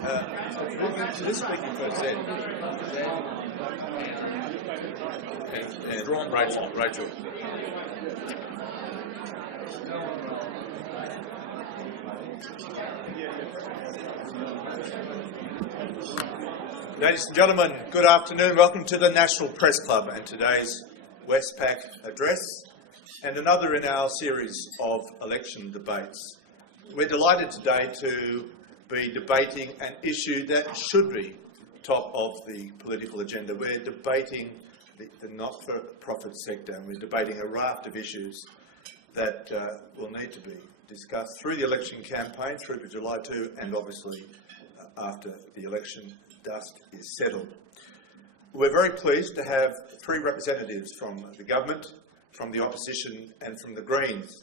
This speaking for Zed. And Rachel. Ladies and gentlemen, good afternoon. Welcome to the National Press Club and today's Westpac address and another in our series of election debates. We're delighted today to be debating an issue that should be top of the political agenda. We're debating the not-for-profit sector, and we're debating a raft of issues that will need to be discussed through the election campaign, through to July 2, and obviously after the election dust is settled. We're very pleased to have three representatives from the government, from the opposition and from the Greens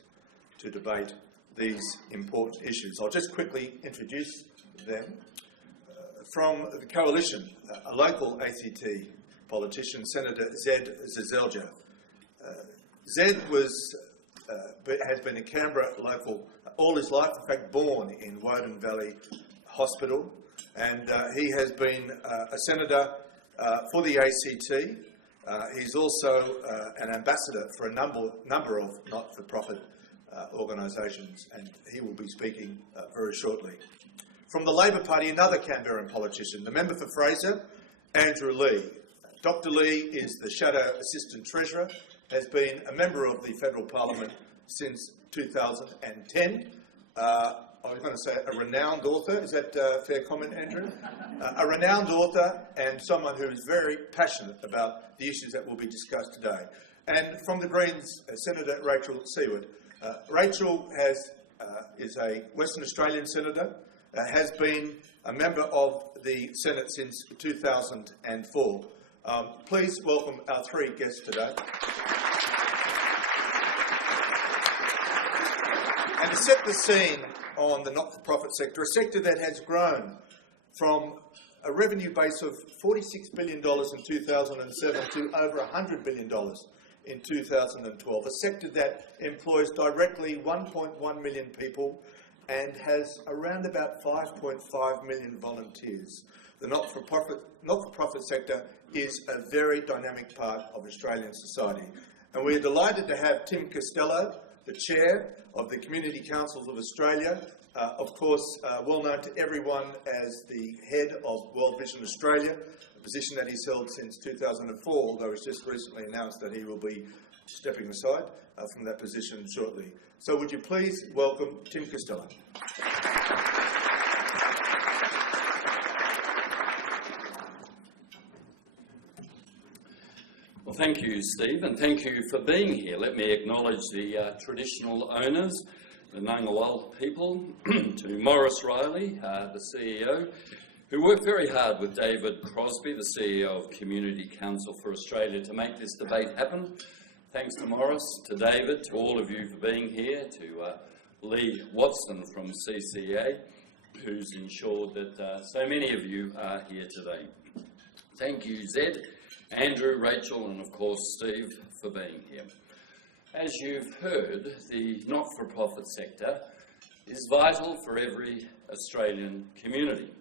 to debate these important issues. I'll just quickly introduce them. From the Coalition, a local ACT politician, Senator Zed Zazelja. Zed has been a Canberra local all his life, in fact born in Woden Valley Hospital, and he has been a senator for the ACT. He's also an ambassador for a number of not-for-profit organisations, and he will be speaking very shortly. From the Labor Party, another Canberran politician, the member for Fraser, Andrew Lee. Dr. Lee is the Shadow Assistant Treasurer, has been a member of the Federal Parliament since 2010. I was going to say a renowned author. Is that a fair comment, Andrew? A renowned author and someone who is very passionate about the issues that will be discussed today. And from the Greens, Senator Rachel Seward. Rachel is a Western Australian senator, has been a member of the Senate since 2004. Please welcome our three guests today. And to set the scene on the not-for-profit sector, a sector that has grown from a revenue base of $46 billion in 2007 to over $100 billion in 2012, a sector that employs directly 1.1 million people and has around about 5.5 million volunteers. The not-for-profit sector is a very dynamic part of Australian society. And we're delighted to have Tim Costello, the Chair of the Community Councils of Australia, of course well known to everyone as the head of World Vision Australia, a position that he's held since 2004, although it's just recently announced that he will be stepping aside from that position shortly. So would you please welcome Tim Costello. Well, thank you, Steve, and thank you for being here. Let me acknowledge the traditional owners, the Ngunnawal people, to Morris Riley, the CEO, who worked very hard with David Crosby, the CEO of Community Council for Australia, to make this debate happen. Thanks to Morris, to David, to all of you for being here, to Lee Watson from CCA, who's ensured that so many of you are here today. Thank you, Zed, Andrew, Rachel, and of course Steve for being here. As you've heard, the not-for-profit sector is vital for every Australian community,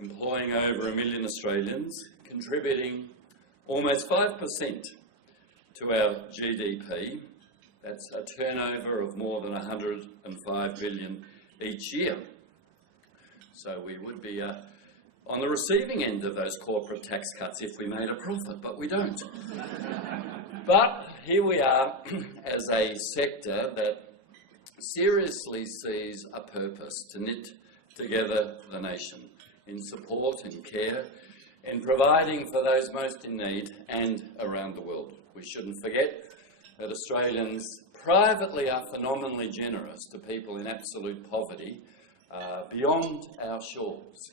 employing over 1 million Australians, contributing almost 5% to our GDP. That's a turnover of more than $105 billion each year. So we would be on the receiving end of those corporate tax cuts if we made a profit, but we don't. But here we are as a sector that seriously sees a purpose to knit together the nation in support and care, in providing for those most in need and around the world. We shouldn't forget that Australians privately are phenomenally generous to people in absolute poverty beyond our shores.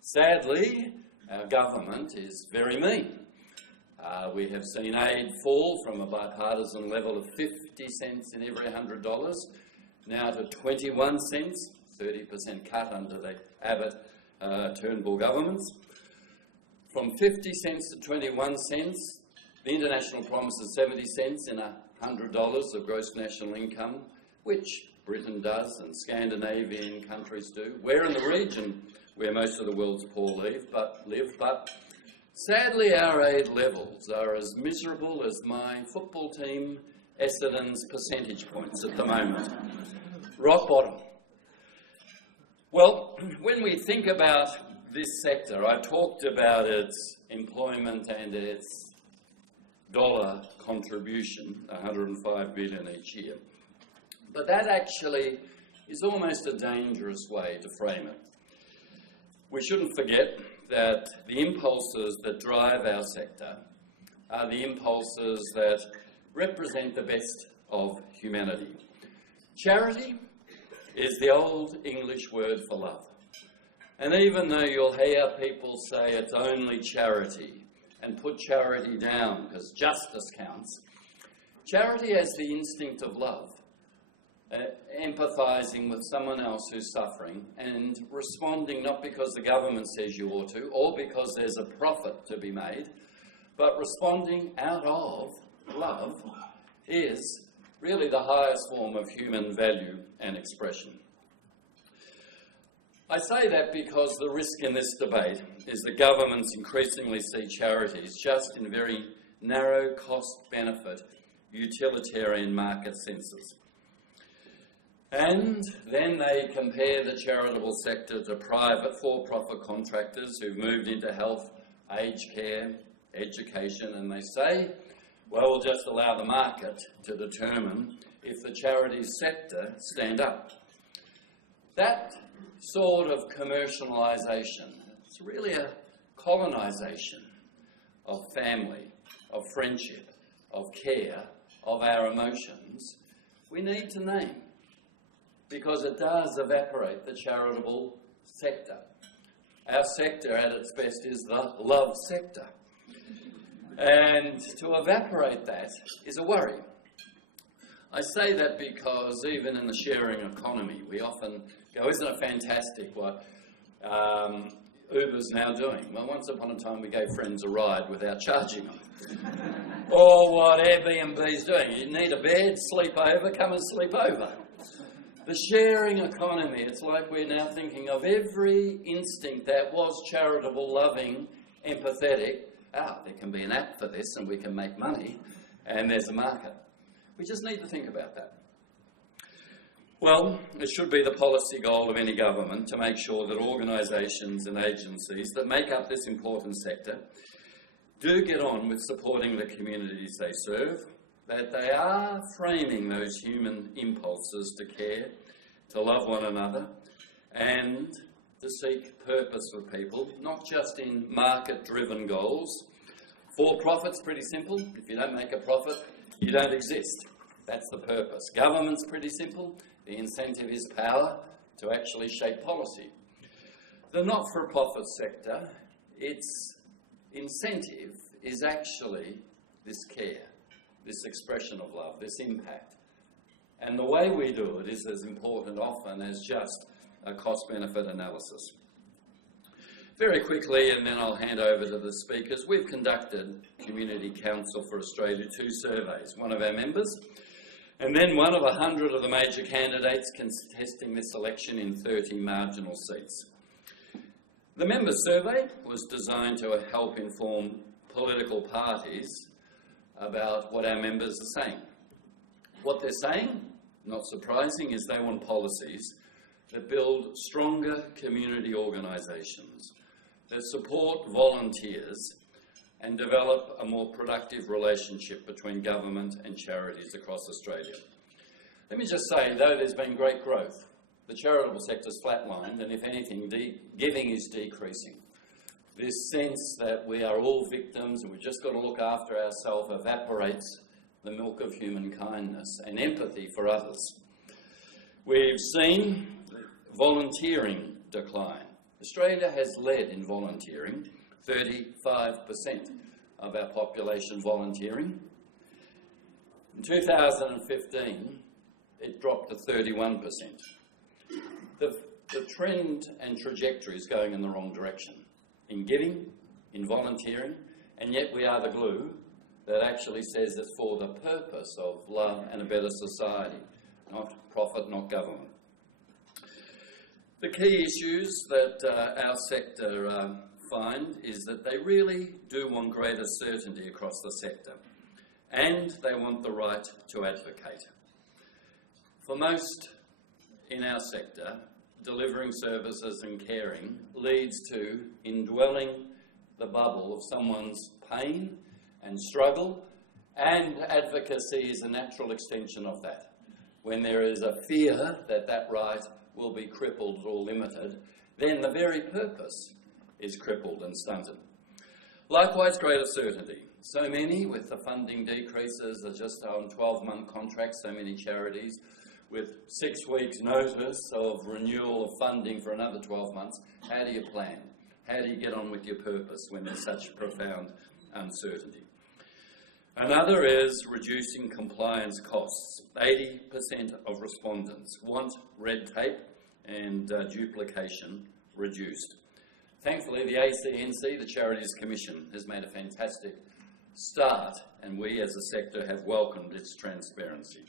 Sadly, our government is very mean. We have seen aid fall from a bipartisan level of 50 cents in every $100 now to 21 cents, 30% cut under the Abbott-Turnbull governments. From 50 cents to 21 cents, the international promise is 70 cents in $100 of gross national income, which Britain does and Scandinavian countries do. Where in the region where most of the world's poor live, but sadly our aid levels are as miserable as my football team Essendon's percentage points at the moment. Rock bottom. Well, when we think about this sector, I talked about its employment and its dollar contribution, $105 billion each year. But that actually is almost a dangerous way to frame it. We shouldn't forget that the impulses that drive our sector are the impulses that represent the best of humanity. Charity is the old English word for love. And even though you'll hear people say it's only charity and put charity down because justice counts, charity has the instinct of love, empathising with someone else who's suffering and responding not because the government says you ought to or because there's a profit to be made, but responding out of love is really the highest form of human value and expression. I say that because the risk in this debate is that governments increasingly see charities just in very narrow cost-benefit, utilitarian market senses. And then they compare the charitable sector to private for-profit contractors who've moved into health, aged care, education, and they say, well, we'll just allow the market to determine if the charity sector stand up. That sort of commercialisation, it's really a colonisation of family, of friendship, of care, of our emotions, we need to name, because it does evaporate the charitable sector. Our sector at its best is the love sector. And to evaporate that is a worry. I say that because even in the sharing economy, we often go, isn't it fantastic what Uber's now doing? Well, once upon a time we gave friends a ride without charging them. Or what Airbnb's doing. You need a bed, sleep over, come and sleep over. The sharing economy, it's like we're now thinking of every instinct that was charitable, loving, empathetic. There can be an app for this and we can make money and there's a market. We just need to think about that. Well, it should be the policy goal of any government to make sure that organisations and agencies that make up this important sector do get on with supporting the communities they serve, that they are framing those human impulses to care, to love one another, and to seek purpose for people, not just in market-driven goals. For-profit's pretty simple. If you don't make a profit, you don't exist. That's the purpose. Government's pretty simple. The incentive is power to actually shape policy. The not-for-profit sector, its incentive is actually this care, this expression of love, this impact. And the way we do it is as important often as just a cost-benefit analysis. Very quickly, and then I'll hand over to the speakers, we've conducted Community Council for Australia 2 surveys, one of our members, and then one of 100 of the major candidates contesting this election in 30 marginal seats. The members' survey was designed to help inform political parties about what our members are saying. What they're saying, not surprising, is they want policies that build stronger community organisations, that support volunteers and develop a more productive relationship between government and charities across Australia. Let me just say, though there's been great growth, the charitable sector's flatlined, and if anything, giving is decreasing. This sense that we are all victims and we've just got to look after ourselves evaporates the milk of human kindness and empathy for others. We've seen volunteering decline. Australia has led in volunteering, 35% of our population volunteering. In 2015, it dropped to 31%. The trend and trajectory is going in the wrong direction, in giving, in volunteering, and yet we are the glue that actually says it's for the purpose of love and a better society, not profit, not government. The key issues that our sector find is that they really do want greater certainty across the sector, and they want the right to advocate. For most in our sector, delivering services and caring leads to indwelling the bubble of someone's pain and struggle, and advocacy is a natural extension of that. When there is a fear that that right will be crippled or limited, then the very purpose is crippled and stunted. Likewise, greater certainty. So many, with the funding decreases, are just on 12-month contracts, so many charities, with 6 weeks' notice of renewal of funding for another 12 months. How do you plan? How do you get on with your purpose when there's such profound uncertainty? Another is reducing compliance costs. 80% of respondents want red tape and duplication reduced. Thankfully, the ACNC, the Charities Commission, has made a fantastic start, and we as a sector have welcomed its transparency.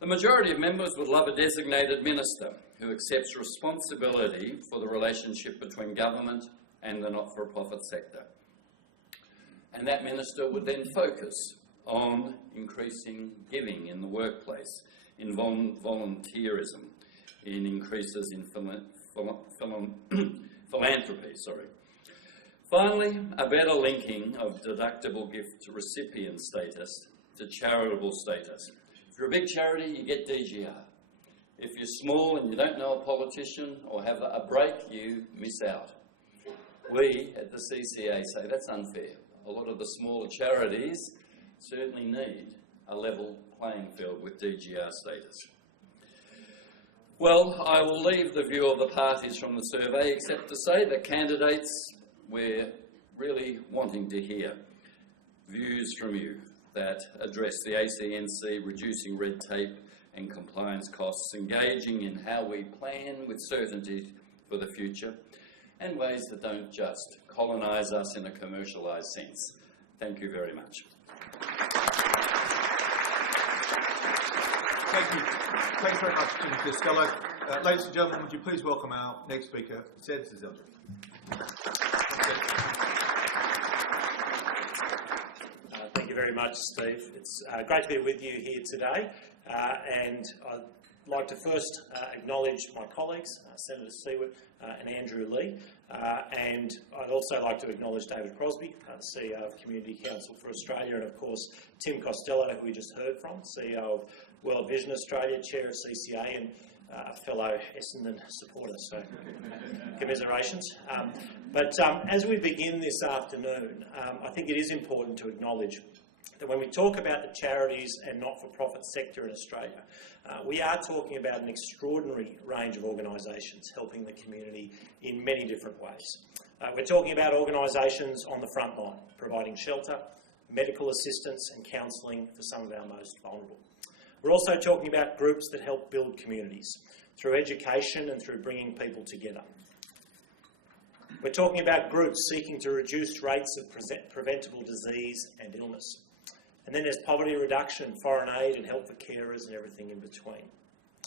The majority of members would love a designated minister who accepts responsibility for the relationship between government and the not-for-profit sector. And that minister would then focus on increasing giving in the workplace, in volunteerism, in increases in philanthropy. Finally, a better linking of deductible gift recipient status to charitable status. If you're a big charity, you get DGR. If you're small and you don't know a politician or have a break, you miss out. We at the CCA say that's unfair. A lot of the smaller charities certainly need a level playing field with DGR status. Well, I will leave the view of the parties from the survey, except to say that candidates, we're really wanting to hear views from you that address the ACNC, reducing red tape and compliance costs, engaging in how we plan with certainty for the future, and ways that don't just colonise us in a commercialised sense. Thank you very much. Thank you. Thanks very much, Tim Costello. Ladies and gentlemen, would you please welcome our next speaker, Sed Cizelja. Thank you very much, Steve. It's great to be with you here today, and I'd like to first acknowledge my colleagues, Senator Siewert and Andrew Lee, and I'd also like to acknowledge David Crosby, CEO of Community Council for Australia, and of course Tim Costello, who we just heard from, CEO of World Vision Australia, Chair of CCA, and a fellow Essendon supporter, so commiserations. But as we begin this afternoon, I think it is important to acknowledge that when we talk about the charities and not-for-profit sector in Australia, we are talking about an extraordinary range of organisations helping the community in many different ways. We're talking about organisations on the front line, providing shelter, medical assistance and counselling for some of our most vulnerable. We're also talking about groups that help build communities through education and through bringing people together. We're talking about groups seeking to reduce rates of preventable disease and illness. And then there's poverty reduction, foreign aid and help for carers and everything in between.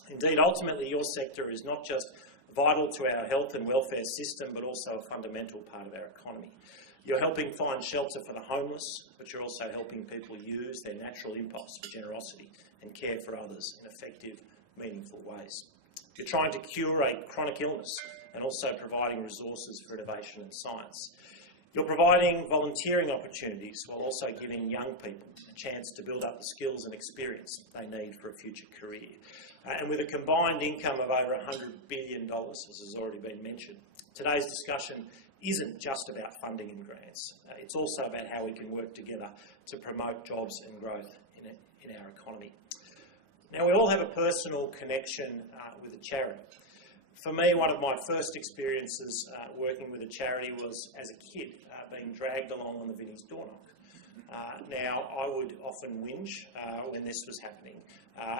Indeed, ultimately, your sector is not just vital to our health and welfare system, but also a fundamental part of our economy. You're helping find shelter for the homeless, but you're also helping people use their natural impulse for generosity and care for others in effective, meaningful ways. You're trying to cure a chronic illness and also providing resources for innovation and science. You're providing volunteering opportunities while also giving young people a chance to build up the skills and experience they need for a future career. And with a combined income of over $100 billion, as has already been mentioned, today's discussion isn't just about funding and grants. It's also about how we can work together to promote jobs and growth in our economy. Now, we all have a personal connection with a charity. For me, one of my first experiences working with a charity was as a kid, being dragged along on the Vinnie's door knock. Now, I would often whinge when this was happening.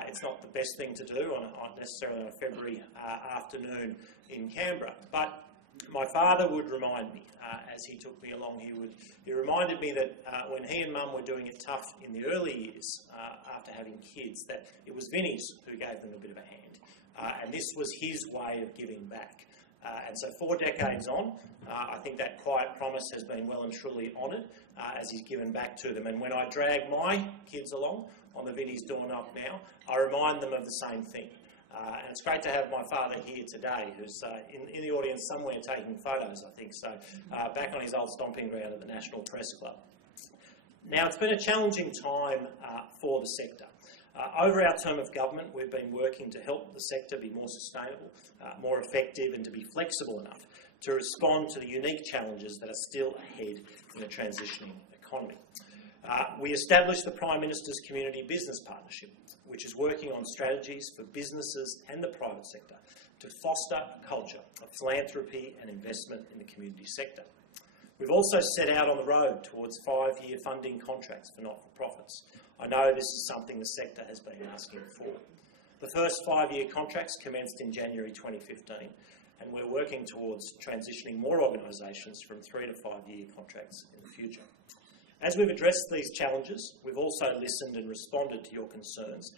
It's not the best thing to do necessarily on a February afternoon in Canberra, but my father would remind me, as he took me along, he reminded me that when he and Mum were doing it tough in the early years after having kids, that it was Vinnie's who gave them a bit of a hand. and this was his way of giving back. And so 4 decades on, I think that quiet promise has been well and truly honoured as he's given back to them. And when I drag my kids along on the Vinnie's door knock now, I remind them of the same thing. And it's great to have my father here today, who's in the audience somewhere taking photos, I think, so back on his old stomping ground at the National Press Club. Now, it's been a challenging time for the sector. Over our term of government, we've been working to help the sector be more sustainable, more effective, and to be flexible enough to respond to the unique challenges that are still ahead in a transitioning economy. We established the Prime Minister's Community Business Partnership, which is working on strategies for businesses and the private sector to foster a culture of philanthropy and investment in the community sector. We've also set out on the road towards 5-year funding contracts for not-for-profits. I know this is something the sector has been asking for. The first 5-year contracts commenced in January 2015, and we're working towards transitioning more organisations from 3 to 5-year contracts in the future. As we've addressed these challenges, we've also listened and responded to your concerns,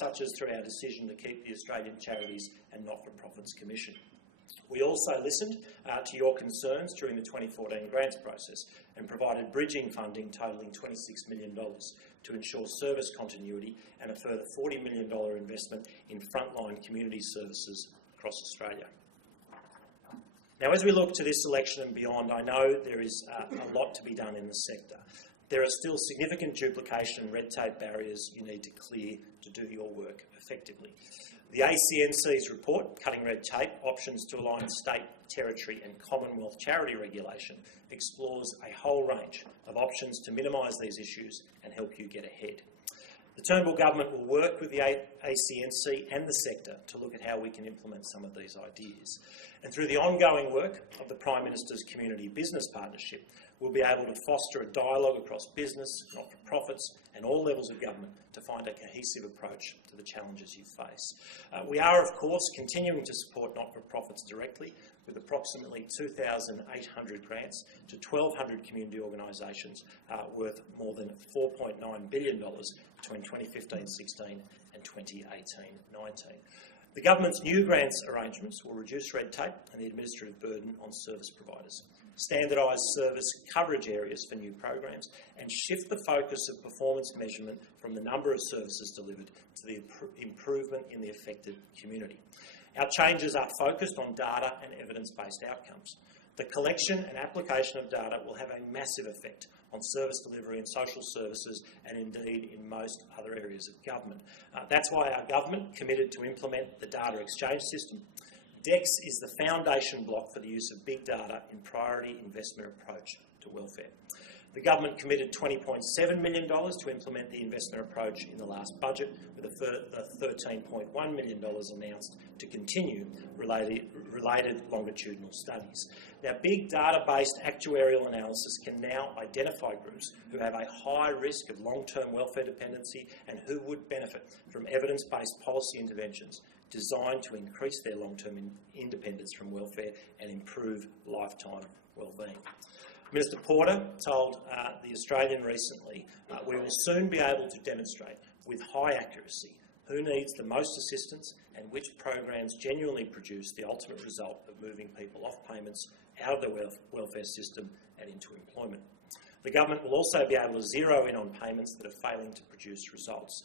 such as through our decision to keep the Australian Charities and Not-for-Profits Commission. We also listened to your concerns during the 2014 grants process and provided bridging funding totalling $26 million to ensure service continuity and a further $40 million investment in frontline community services across Australia. Now, as we look to this election and beyond, I know there is a lot to be done in the sector. There are still significant duplication and red tape barriers you need to clear to do your work effectively. The ACNC's report, Cutting Red Tape, Options to Align State, Territory and Commonwealth Charity Regulation, explores a whole range of options to minimise these issues and help you get ahead. The Turnbull Government will work with the ACNC and the sector to look at how we can implement some of these ideas. And through the ongoing work of the Prime Minister's Community Business Partnership, we'll be able to foster a dialogue across business, not-for-profits and all levels of government to find a cohesive approach to the challenges you face. We are, of course, continuing to support not-for-profits directly with approximately 2,800 grants to 1,200 community organisations worth more than $4.9 billion between 2015-16 and 2018-19. The government's new grants arrangements will reduce red tape and the administrative burden on service providers, standardise service coverage areas for new programs and shift the focus of performance measurement from the number of services delivered to the improvement in the affected community. Our changes are focused on data and evidence-based outcomes. The collection and application of data will have a massive effect on service delivery and social services and indeed in most other areas of government. That's why our government committed to implement the data exchange system. DEX is the foundation block for the use of big data in priority investment approach to welfare. The government committed $20.7 million to implement the investment approach in the last budget, with a $13.1 million announced to continue related longitudinal studies. Now, big data-based actuarial analysis can now identify groups who have a high risk of long-term welfare dependency and who would benefit from evidence-based policy interventions designed to increase their long-term independence from welfare and improve lifetime well-being. Minister Porter told The Australian recently, we will soon be able to demonstrate with high accuracy who needs the most assistance and which programs genuinely produce the ultimate result of moving people off payments out of the welfare system and into employment. The government will also be able to zero in on payments that are failing to produce results.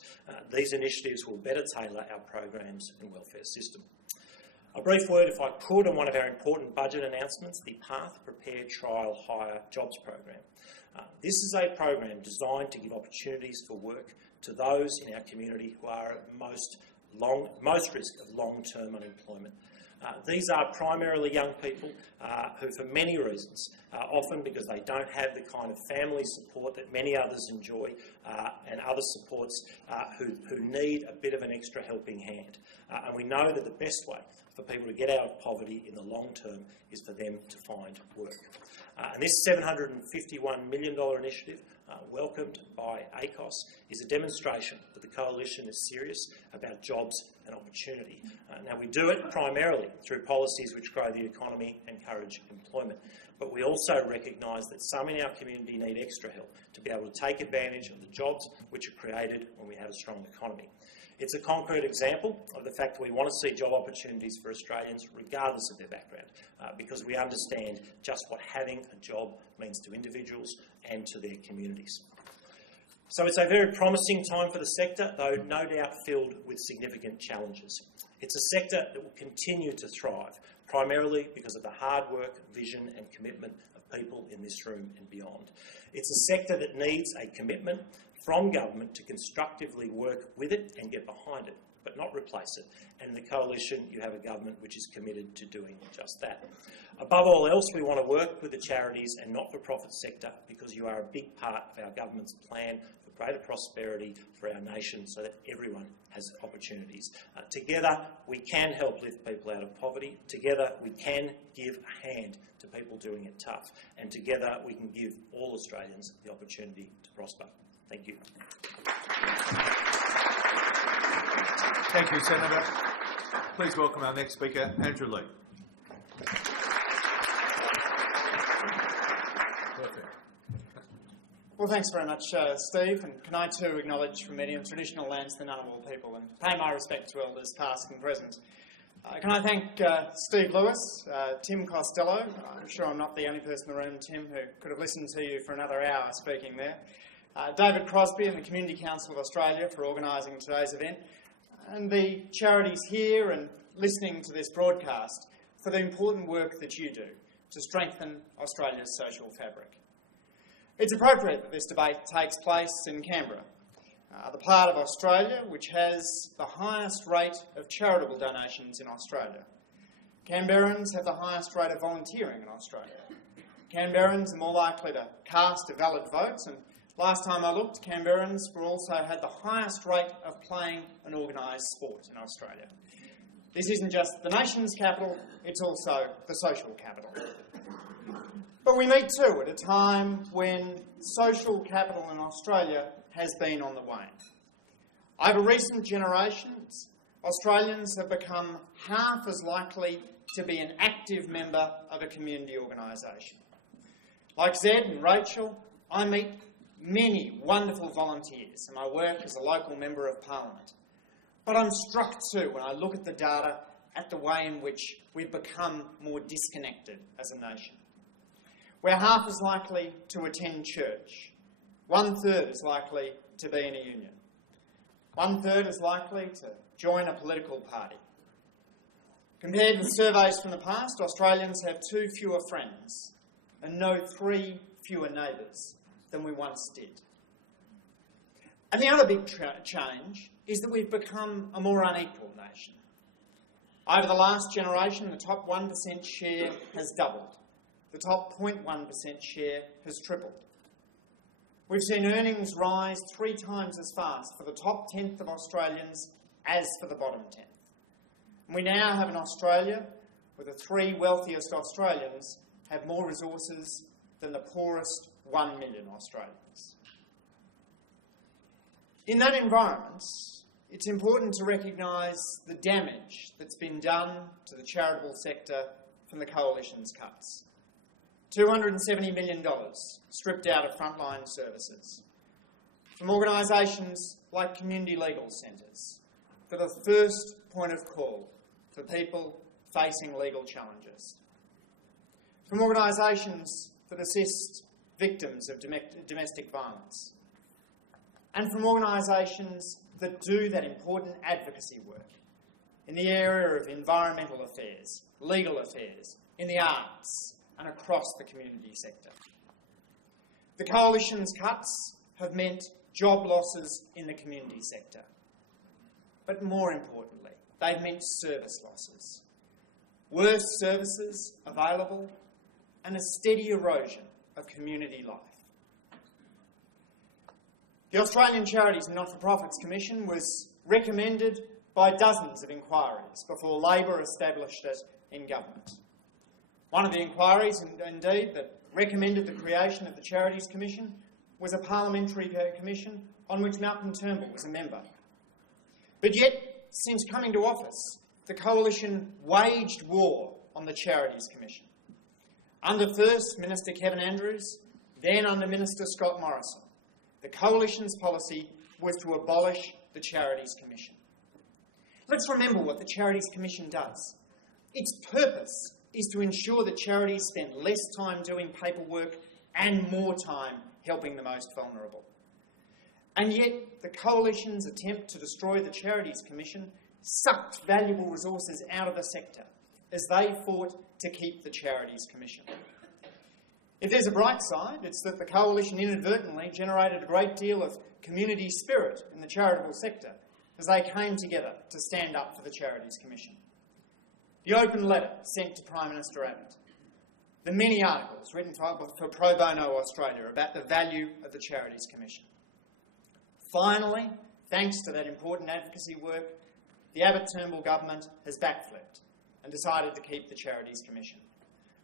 These initiatives will better tailor our programs and welfare system. A brief word, if I could, on one of our important budget announcements, the Path, Prepare, Trial, Hire Jobs program. This is a program designed to give opportunities for work to those in our community who are at most risk of long-term unemployment. These are primarily young people who, for many reasons, often because they don't have the kind of family support that many others enjoy and other supports, who need a bit of an extra helping hand. And we know that the best way for people to get out of poverty in the long term is for them to find work. And this $751 million initiative, welcomed by ACOS, is a demonstration that the Coalition is serious about jobs and opportunity. Now, we do it primarily through policies which grow the economy and encourage employment, but we also recognise that some in our community need extra help to be able to take advantage of the jobs which are created when we have a strong economy. It's a concrete example of the fact that we want to see job opportunities for Australians regardless of their background, because we understand just what having a job means to individuals and to their communities. So it's a very promising time for the sector, though no doubt filled with significant challenges. It's a sector that will continue to thrive, primarily because of the hard work, vision and commitment of people in this room and beyond. It's a sector that needs a commitment from government to constructively work with it and get behind it, but not replace it. And in the Coalition, you have a government which is committed to doing just that. Above all else, we want to work with the charities and not-for-profit sector because you are a big part of our government's plan for greater prosperity for our nation so that everyone has opportunities. Together, we can help lift people out of poverty. Together, we can give a hand to people doing it tough. And together, we can give all Australians the opportunity to prosper. Thank you. Thank you, Senator. Please welcome our next speaker, Andrew Lee. Perfect. Well, thanks very much, Steve, and can I too acknowledge from many of traditional lands the Ngunnawal people and pay my respect to elders past and present. Can I thank Steve Lewis, Tim Costello, I'm sure I'm not the only person in the room, Tim, who could have listened to you for another hour speaking there, David Crosby and the Community Council of Australia for organising today's event, and the charities here and listening to this broadcast for the important work that you do to strengthen Australia's social fabric. It's appropriate that this debate takes place in Canberra, the part of Australia which has the highest rate of charitable donations in Australia. Canberrans have the highest rate of volunteering in Australia. Canberrans are more likely to cast a valid vote, and last time I looked, Canberrans also had the highest rate of playing an organised sport in Australia. This isn't just the nation's capital, it's also the social capital. But we meet too at a time when social capital in Australia has been on the wane. Over recent generations, Australians have become half as likely to be an active member of a community organisation. Like Zed and Rachel, I meet many wonderful volunteers in my work as a local Member of Parliament. But I'm struck too when I look at the data at the way in which we've become more disconnected as a nation. We're half as likely to attend church. 1/3 is likely to be in a union. 1/3 is likely to join a political party. Compared with surveys from the past, Australians have 2 fewer friends and no 3 fewer neighbours than we once did. And the other big change is that we've become a more unequal nation. Over the last generation, the top 1% share has doubled. The top 0.1% share has tripled. We've seen earnings rise 3 times as fast for the top 10th of Australians as for the bottom 10th. And we now have an Australia where the 3 wealthiest Australians have more resources than the poorest 1 million Australians. In that environment, it's important to recognise the damage that's been done to the charitable sector from the Coalition's cuts. $270 million stripped out of frontline services. From organisations like community legal centres, for the first point of call for people facing legal challenges. From organisations that assist victims of domestic violence. And from organisations that do that important advocacy work in the area of environmental affairs, legal affairs, in the arts, and across the community sector. The Coalition's cuts have meant job losses in the community sector. But more importantly, they've meant service losses. Worse services available and a steady erosion of community life. The Australian Charities and Not-for-Profits Commission was recommended by dozens of inquiries before Labor established it in government. One of the inquiries, indeed, that recommended the creation of the Charities Commission was a parliamentary commission on which Malcolm Turnbull was a member. But yet, since coming to office, the Coalition waged war on the Charities Commission. Under first Minister Kevin Andrews, then under Minister Scott Morrison, the Coalition's policy was to abolish the Charities Commission. Let's remember what the Charities Commission does. Its purpose is to ensure that charities spend less time doing paperwork and more time helping the most vulnerable. And yet, the Coalition's attempt to destroy the Charities Commission sucked valuable resources out of the sector as they fought to keep the Charities Commission. If there's a bright side, it's that the Coalition inadvertently generated a great deal of community spirit in the charitable sector as they came together to stand up for the Charities Commission. The open letter sent to Prime Minister Abbott, the many articles written for Pro Bono Australia about the value of the Charities Commission. Finally, thanks to that important advocacy work, the Abbott-Turnbull government has backflipped and decided to keep the Charities Commission,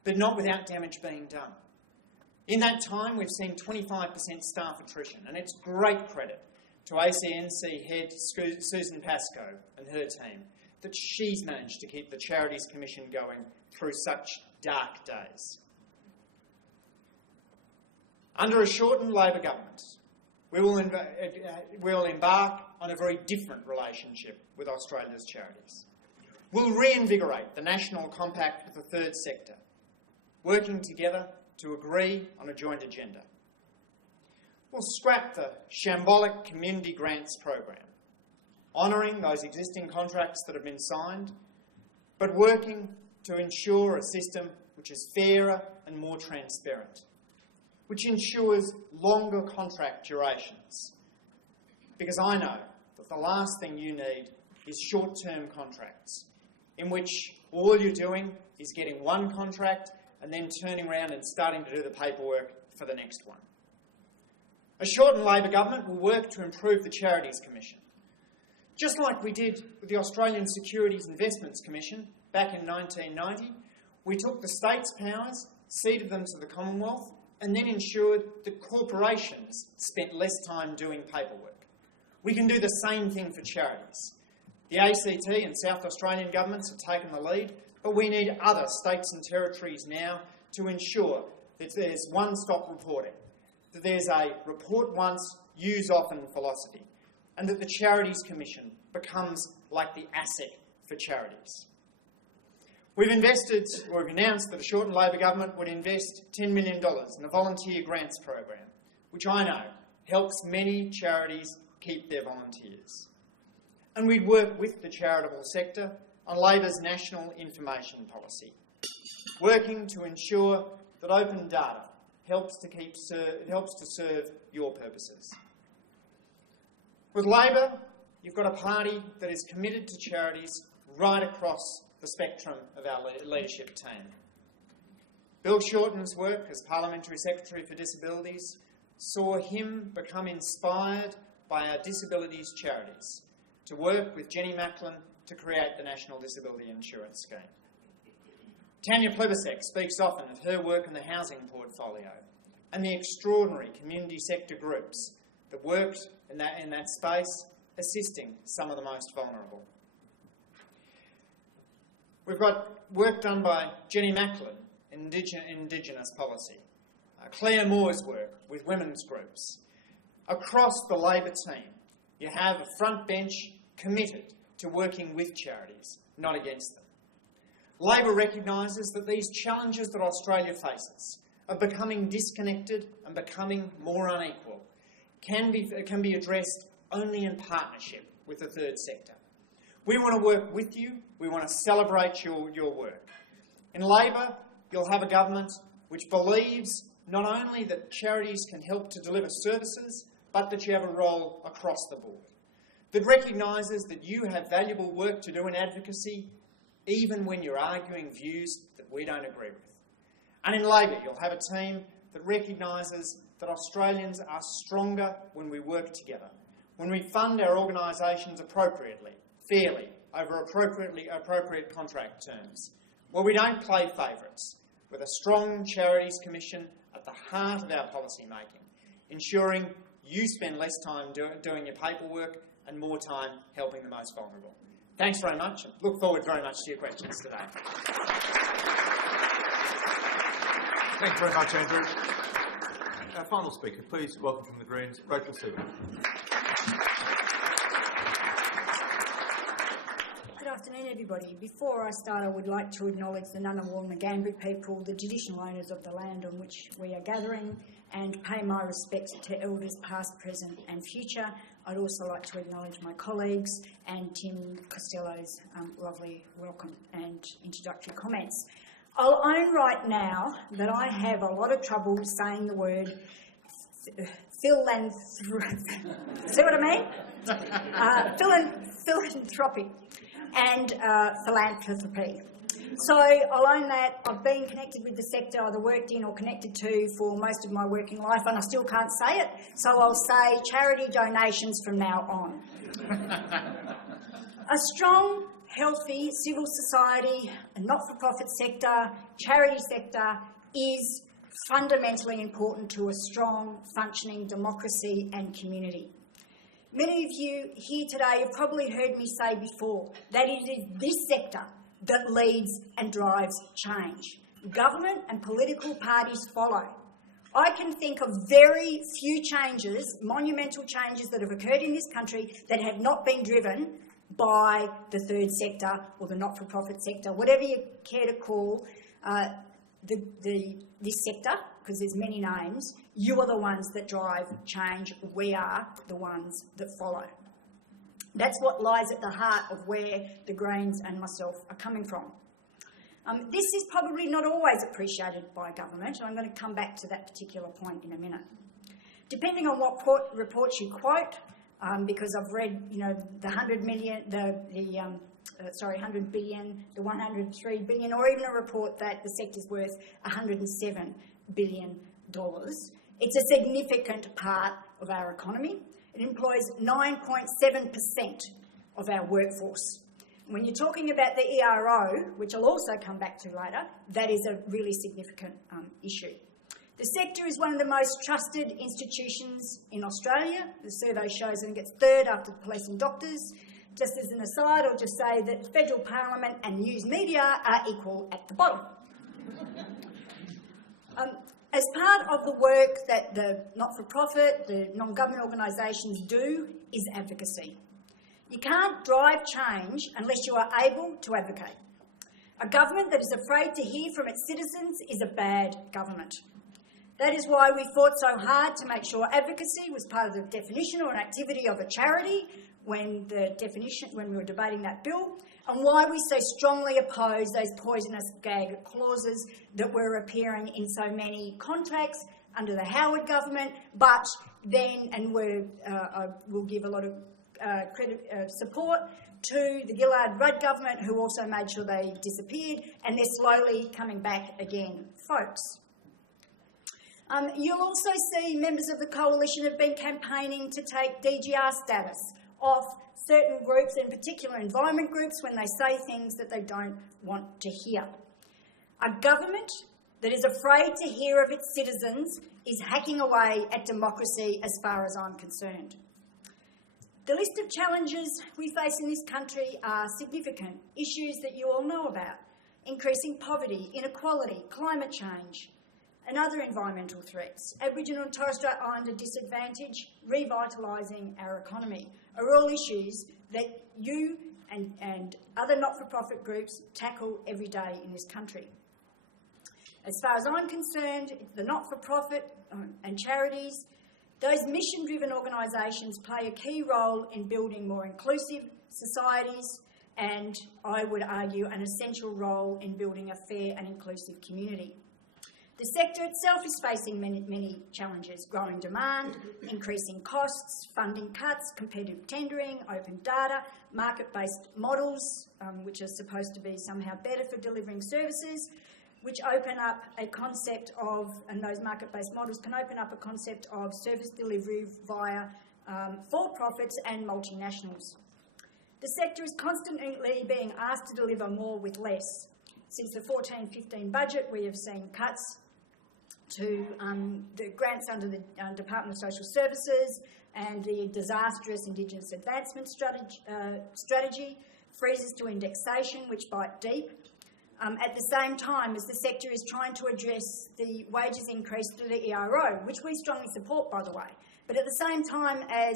but not without damage being done. In that time, we've seen 25% staff attrition, and it's great credit to ACNC head Susan Pascoe and her team that she's managed to keep the Charities Commission going through such dark days. Under a shortened Labor government, we will embark on a very different relationship with Australia's charities. We'll reinvigorate the national compact with the third sector, working together to agree on a joint agenda. We'll scrap the shambolic community grants program, honouring those existing contracts that have been signed, but working to ensure a system which is fairer and more transparent, which ensures longer contract durations. Because I know that the last thing you need is short-term contracts, in which all you're doing is getting one contract and then turning around and starting to do the paperwork for the next one. A shortened Labor government will work to improve the Charities Commission, just like we did with the Australian Securities Investments Commission back in 1990. We took the state's powers, ceded them to the Commonwealth, and then ensured that corporations spent less time doing paperwork. We can do the same thing for charities. The ACT and South Australian governments have taken the lead, but we need other states and territories now to ensure that there's one-stop reporting, that there's a report once, use often philosophy, and that the Charities Commission becomes like the ASIC for charities. We've announced that a shortened Labor government would invest $10 million in a volunteer grants program, which I know helps many charities keep their volunteers. And we'd work with the charitable sector on Labor's national information policy, working to ensure that open data helps to serve your purposes. With Labor, you've got a party that is committed to charities right across the spectrum of our leadership team. Bill Shorten's work as Parliamentary Secretary for Disabilities saw him become inspired by our disabilities charities to work with Jenny Macklin to create the National Disability Insurance Scheme. Tanya Plibersek speaks often of her work in the housing portfolio and the extraordinary community sector groups that worked in that space, assisting some of the most vulnerable. We've got work done by Jenny Macklin in Indigenous policy, Claire Moore's work with women's groups. Across the Labor team, you have a front bench committed to working with charities, not against them. Labor recognises that these challenges that Australia faces of becoming disconnected and becoming more unequal can be addressed only in partnership with the third sector. We want to work with you. We want to celebrate your work. In Labor, you'll have a government which believes not only that charities can help to deliver services, but that you have a role across the board. That recognises that you have valuable work to do in advocacy, even when you're arguing views that we don't agree with. And in Labor, you'll have a team that recognises that Australians are stronger when we work together, when we fund our organisations appropriately, fairly, over appropriate contract terms, where we don't play favourites, with a strong Charities Commission at the heart of our policy making, ensuring you spend less time doing your paperwork and more time helping the most vulnerable. Thanks very much, and look forward very much to your questions today. Thanks very much, Andrew. Our final speaker, please welcome from the Greens, Rachel Siebert. afternoon, everybody. Before I start, I would like to acknowledge the Ngunnawal and Ngambri people, the traditional owners of the land on which we are gathering, and pay my respects to elders past, present and future. I'd also like to acknowledge my colleagues and Tim Costello's lovely welcome and introductory comments. I'll own right now that I have a lot of trouble saying the word see what I mean? Philanthropic and philanthropy. So I'll own that. I've been connected with the sector, either worked in or connected to for most of my working life, and I still can't say it, so I'll say charity donations from now on. A strong, healthy civil society, a not-for-profit sector, charity sector is fundamentally important to a strong, functioning democracy and community. Many of you here today have probably heard me say before that it is this sector that leads and drives change. Government and political parties follow. I can think of very few changes, monumental changes that have occurred in this country that have not been driven by the third sector or the not-for-profit sector, whatever you care to call this sector, because there's many names. You are the ones that drive change. We are the ones that follow. That's what lies at the heart of where the Greens and myself are coming from. This is probably not always appreciated by government, and I'm going to come back to that particular point in a minute. Depending on what reports you quote, because I've read, the 100 million, the 100 billion, the 103 billion, or even a report that the sector's worth $107 billion. It's a significant part of our economy. It employs 9.7% of our workforce. When you're talking about the ERO, which I'll also come back to later, that is a really significant issue. The sector is one of the most trusted institutions in Australia. The survey shows I think it's third after the police and doctors. Just as an aside, I'll just say that federal parliament and news media are equal at the bottom. As part of the work that the not-for-profit, the non-government organisations do is advocacy. You can't drive change unless you are able to advocate. A government that is afraid to hear from its citizens is a bad government. That is why we fought so hard to make sure advocacy was part of the definition or an activity of a charity when we were debating that bill, and why we so strongly oppose those poisonous gag clauses that were appearing in so many contracts under the Howard government, but then, and we'll give a lot of support to the Gillard-Rudd government, who also made sure they disappeared, and they're slowly coming back again, folks. You'll also see members of the coalition have been campaigning to take DGR status off certain groups, in particular environment groups, when they say things that they don't want to hear. A government that is afraid to hear of its citizens is hacking away at democracy as far as I'm concerned. The list of challenges we face in this country are significant. Issues that you all know about: increasing poverty, inequality, climate change, and other environmental threats, Aboriginal and Torres Strait Islander disadvantage, revitalising our economy, are all issues that you and other not-for-profit groups tackle every day in this country. As far as I'm concerned, the not-for-profit and charities, those mission-driven organisations play a key role in building more inclusive societies, and I would argue an essential role in building a fair and inclusive community. The sector itself is facing many challenges: growing demand, increasing costs, funding cuts, competitive tendering, open data, market-based models, which are supposed to be somehow better for delivering services, which open up a concept of, and those market-based models can open up a concept of service delivery via for-profits and multinationals. The sector is constantly being asked to deliver more with less. Since the 14-15 budget, we have seen cuts to the grants under the Department of Social Services and the disastrous Indigenous Advancement strategy, freezes to indexation, which bite deep, at the same time as the sector is trying to address the wages increase through the ERO, which we strongly support, by the way, but at the same time as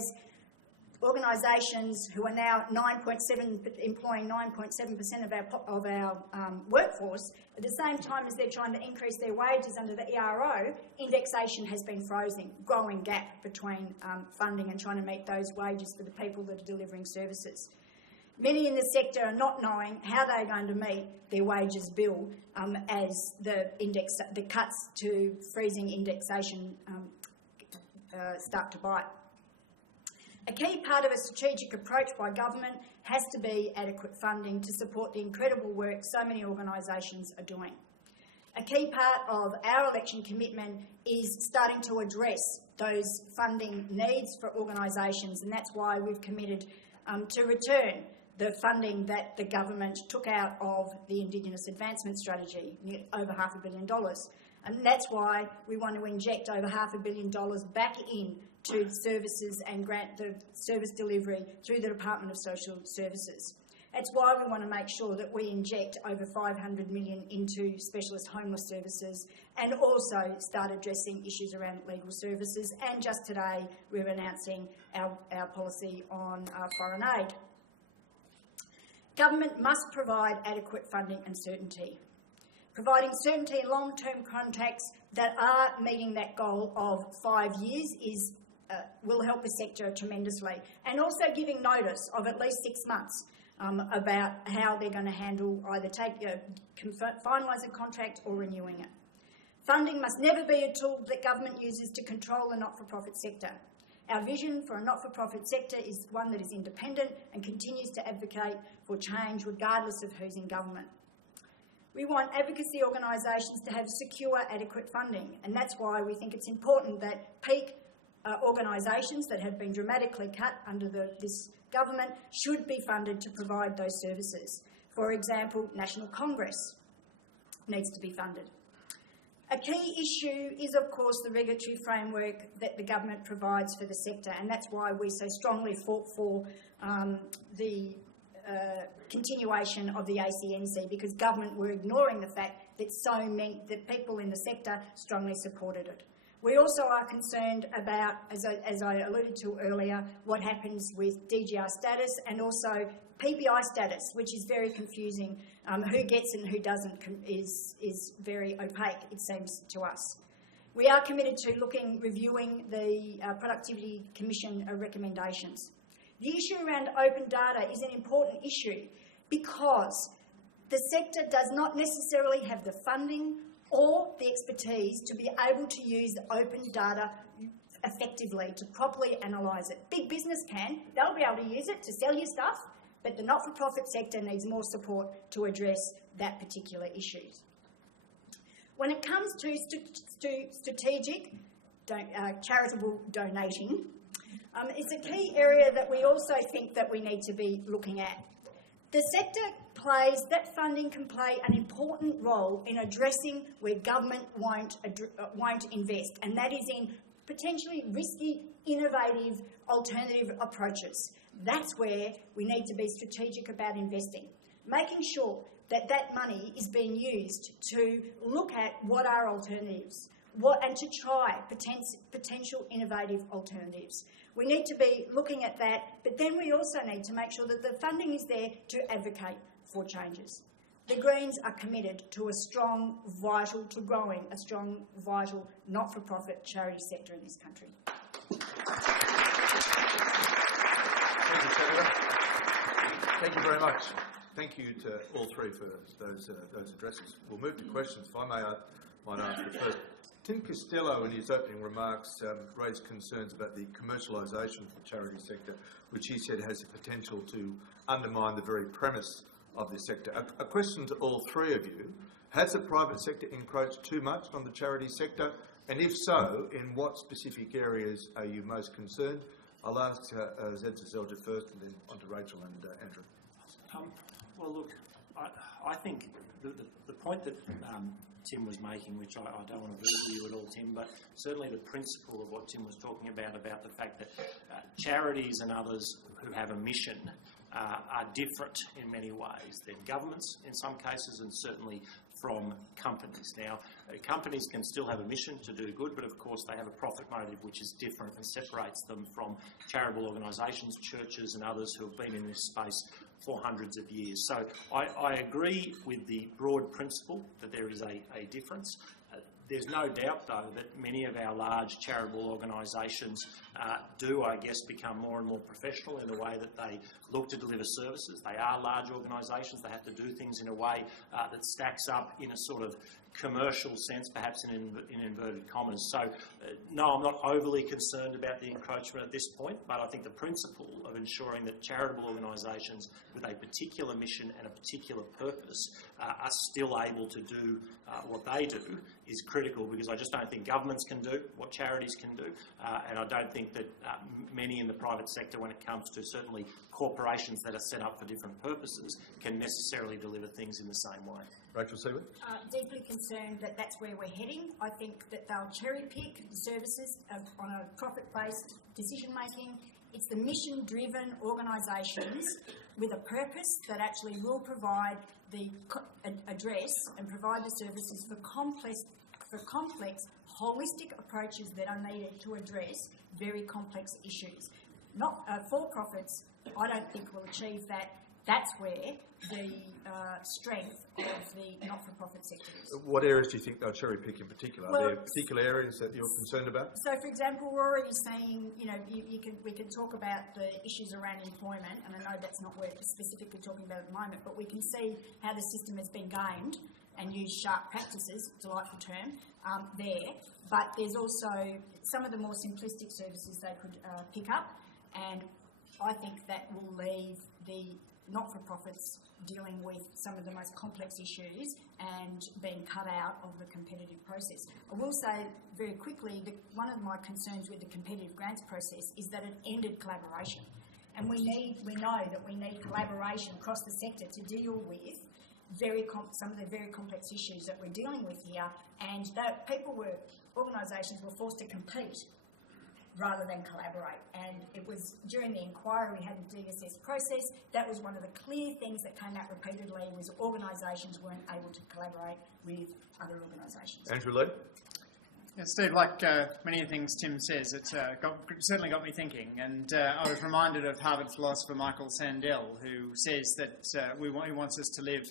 organisations who are now employing 9.7% of our workforce, at the same time as they're trying to increase their wages under the ERO, indexation has been frozen, growing gap between funding and trying to meet those wages for the people that are delivering services. Many in the sector are not knowing how they're going to meet their wages bill as the cuts to freezing indexation start to bite. A key part of a strategic approach by government has to be adequate funding to support the incredible work so many organisations are doing. A key part of our election commitment is starting to address those funding needs for organisations, and that's why we've committed to return the funding that the government took out of the Indigenous Advancement Strategy, over $500 million. And that's why we want to inject over $500 million back into services and grant the service delivery through the Department of Social Services. That's why we want to make sure that we inject over $500 million into specialist homeless services and also start addressing issues around legal services. And just today, we're announcing our policy on foreign aid. Government must provide adequate funding and certainty. Providing certainty in long-term contracts that are meeting that goal of 5 years will help the sector tremendously, and also giving notice of at least 6 months about how they're going to handle either finalise a contract or renewing it. Funding must never be a tool that government uses to control the not-for-profit sector. Our vision for a not-for-profit sector is one that is independent and continues to advocate for change regardless of who's in government. We want advocacy organisations to have secure, adequate funding, and that's why we think it's important that peak organisations that have been dramatically cut under this government should be funded to provide those services. For example, National Congress needs to be funded. A key issue is, of course, the regulatory framework that the government provides for the sector, and that's why we so strongly fought for the continuation of the ACNC, because government were ignoring the fact that people in the sector strongly supported it. We also are concerned about, as I alluded to earlier, what happens with DGR status and also PPI status, which is very confusing. Who gets and who doesn't is very opaque, it seems to us. We are committed to reviewing the Productivity Commission recommendations. The issue around open data is an important issue because the sector does not necessarily have the funding or the expertise to be able to use the open data effectively, to properly analyse it. Big business can, they'll be able to use it to sell you stuff, but the not-for-profit sector needs more support to address that particular issue. When it comes to strategic charitable donating, it's a key area that we also think that we need to be looking at. The sector that funding can play an important role in addressing where government won't invest, and that is in potentially risky, innovative, alternative approaches. That's where we need to be strategic about investing, making sure that that money is being used to look at what are alternatives, and to try potential innovative alternatives. We need to be looking at that, but then we also need to make sure that the funding is there to advocate for changes. The Greens are committed to growing a strong, vital, not-for-profit charity sector in this country. Thank you, Senator. Thank you very much. Thank you to all three for those addresses. We'll move to questions. If I might ask the first. Tim Costello, in his opening remarks, raised concerns about the commercialisation of the charity sector, which he said has the potential to undermine the very premise of this sector. A question to all three of you: has the private sector encroached too much on the charity sector? And if so, in what specific areas are you most concerned? I'll ask Zed Zelja first, and then on to Rachel and Andrew. Well, look, I think the point that Tim was making, which I don't want to belittle you at all, Tim, but certainly the principle of what Tim was talking about the fact that charities and others who have a mission are different in many ways than governments in some cases, and certainly from companies. Now, companies can still have a mission to do good, but of course they have a profit motive which is different and separates them from charitable organisations, churches and others who have been in this space for hundreds of years. So I agree with the broad principle that there is a difference. There's no doubt, though, that many of our large charitable organisations do, I guess, become more and more professional in the way that they look to deliver services. They are large organisations. They have to do things in a way that stacks up in a sort of commercial sense, perhaps in inverted commas. So, no, I'm not overly concerned about the encroachment at this point, but I think the principle of ensuring that charitable organisations with a particular mission and a particular purpose are still able to do what they do is critical, because I just don't think governments can do what charities can do, and I don't think that many in the private sector, when it comes to certainly corporations that are set up for different purposes, can necessarily deliver things in the same way. Rachel Seward? Deeply concerned that that's where we're heading. I think that they'll cherry-pick services on a profit-based decision-making. It's the mission-driven organisations with a purpose that actually will provide the address and provide the services for complex, holistic approaches that are needed to address very complex issues. Not for-profits, I don't think will achieve that. That's where the strength of the not-for-profit sector is. What areas do you think they'll cherry-pick in particular? Well, are there particular areas that you're concerned about? So, for example, we're already seeing, we can talk about the issues around employment, and I know that's not what we're specifically talking about at the moment, but we can see how the system has been gamed and use sharp practices, delightful term, there. But there's also some of the more simplistic services they could pick up, and I think that will leave the not-for-profits dealing with some of the most complex issues and being cut out of the competitive process. I will say very quickly that one of my concerns with the competitive grants process is that it ended collaboration. And we know that we need collaboration across the sector to deal with some of the very complex issues that we're dealing with here, and that organisations were forced to compete rather than collaborate. And it was during the inquiry we had the DSS process, that was one of the clear things that came out repeatedly, was organisations weren't able to collaborate with other organisations. Andrew Lee? Yeah, Steve, like many of the things Tim says, it certainly got me thinking. And I was reminded of Harvard philosopher Michael Sandel, who says that he wants us to live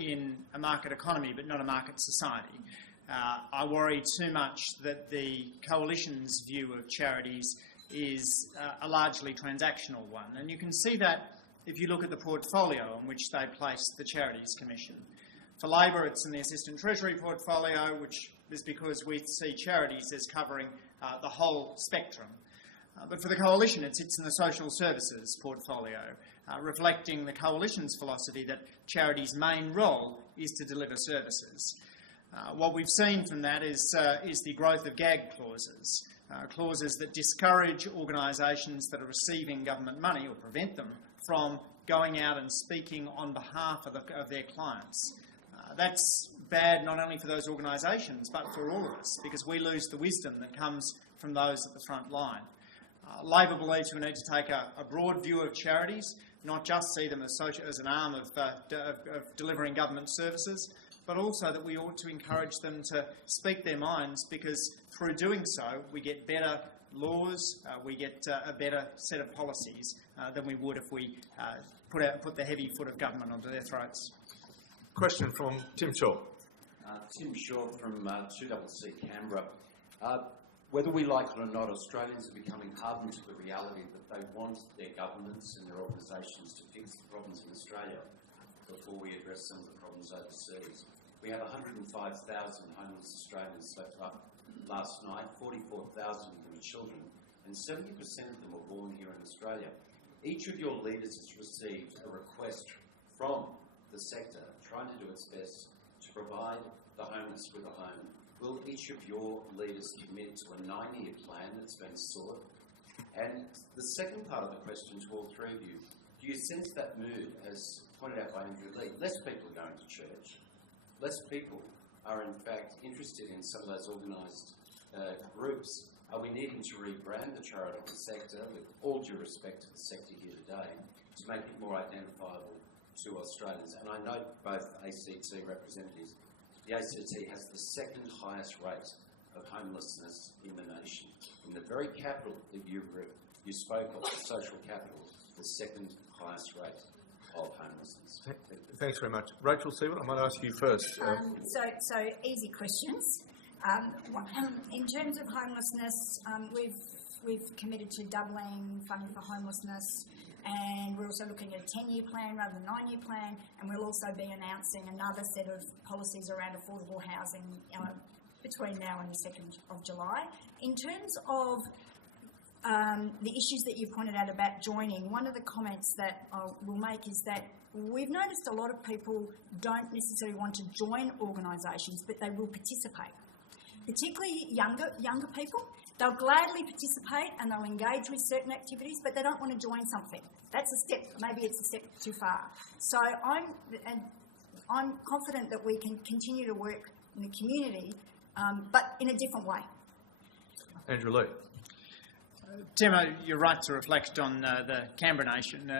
in a market economy, but not a market society. I worry too much that the Coalition's view of charities is a largely transactional one. And you can see that if you look at the portfolio on which they place the Charities Commission. For Labor, it's in the Assistant Treasury portfolio, which is because we see charities as covering the whole spectrum. But for the Coalition, it sits in the Social Services portfolio, reflecting the Coalition's philosophy that charities' main role is to deliver services. What we've seen from that is the growth of gag clauses, clauses that discourage organisations that are receiving government money or prevent them from going out and speaking on behalf of their clients. That's bad not only for those organisations but for all of us, because we lose the wisdom that comes from those at the front line. Labor believes we need to take a broad view of charities, not just see them as an arm of delivering government services, but also that we ought to encourage them to speak their minds, because through doing so we get better laws, we get a better set of policies than we would if we put the heavy foot of government onto their throats. Question from Tim Shaw. Tim Shaw from 2CC Canberra. Whether we like it or not, Australians are becoming hardened to the reality that they want their governments and their organisations to fix the problems in Australia before we address some of the problems overseas. We have 105,000 homeless Australians swept up last night, 44,000 of them are children, and 70% of them were born here in Australia. Each of your leaders has received a request from the sector trying to do its best to provide the homeless with a home. Will each of your leaders commit to a 9-year plan that's been sought? And the second part of the question to all three of you, do you sense that mood, as pointed out by Andrew Lee? Less people are going to church. Less people are in fact interested in some of those organised groups. Are we needing to rebrand the charitable sector, with all due respect to the sector here today, to make it more identifiable to Australians? And I note both ACT representatives the ACT has the second highest rate of homelessness in the nation. In the very capital that you spoke of, the social capital, the second highest rate of homelessness. Thanks very much. Rachel Sewell, I might ask you first. So easy questions. In terms of homelessness, we've committed to doubling funding for homelessness, and we're also looking at a 10-year plan rather than a 9-year plan, and we'll also be announcing another set of policies around affordable housing between now and the 2nd of July. In terms of the issues that you pointed out about joining, one of the comments that I will make is that we've noticed a lot of people don't necessarily want to join organisations, but they will participate. Particularly younger people, they'll gladly participate and they'll engage with certain activities, but they don't want to join something. That's a step, maybe it's a step too far. So I'm confident that we can continue to work in the community, but in a different way. Andrew Lee. Timo, you're right to reflect on the Canberra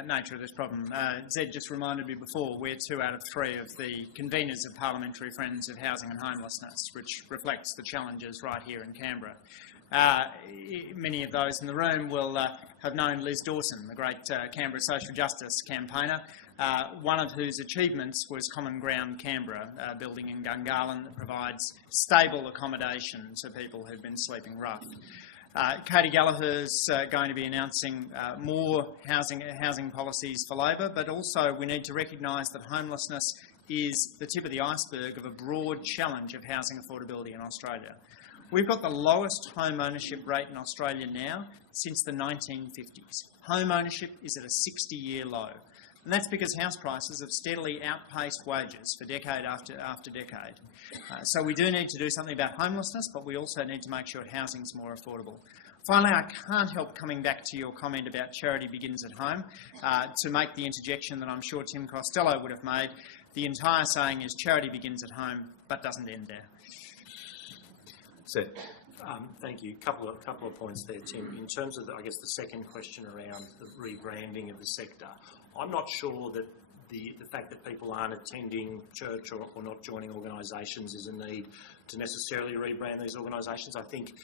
nature of this problem. Zed just reminded me before, we're 2 out of 3 of the conveners of Parliamentary Friends of Housing and Homelessness, which reflects the challenges right here in Canberra. Many of those in the room will have known Liz Dawson, the great Canberra social justice campaigner, one of whose achievements was Common Ground Canberra, a building in Gungahlin that provides stable accommodation to people who've been sleeping rough. Katie Gallagher's going to be announcing more housing policies for Labor, but also we need to recognise that homelessness is the tip of the iceberg of a broad challenge of housing affordability in Australia. We've got the lowest home ownership rate in Australia now since the 1950s. Home ownership is at a 60-year low. And that's because house prices have steadily outpaced wages for decade after decade. So we do need to do something about homelessness, but we also need to make sure housing's more affordable. Finally, I can't help coming back to your comment about charity begins at home to make the interjection that I'm sure Tim Costello would have made. The entire saying is charity begins at home, but doesn't end there. Seth. Thank you. Couple of points there, Tim. In terms of, the second question around the rebranding of the sector, I'm not sure that the fact that people aren't attending church or not joining organisations is a need to necessarily rebrand these organisations. I think,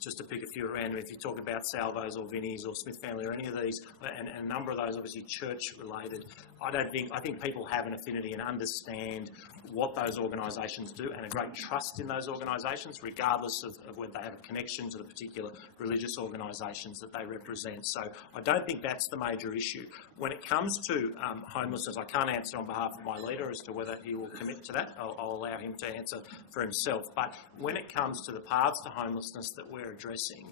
just to pick a few around, if you talk about Salvos or Vinnies or Smith Family or any of these, and a number of those obviously church-related, I think people have an affinity and understand what those organisations do and a great trust in those organisations, regardless of whether they have a connection to the particular religious organisations that they represent. So I don't think that's the major issue. When it comes to homelessness, I can't answer on behalf of my leader as to whether he will commit to that. I'll allow him to answer for himself. But when it comes to the paths to homelessness that we're addressing,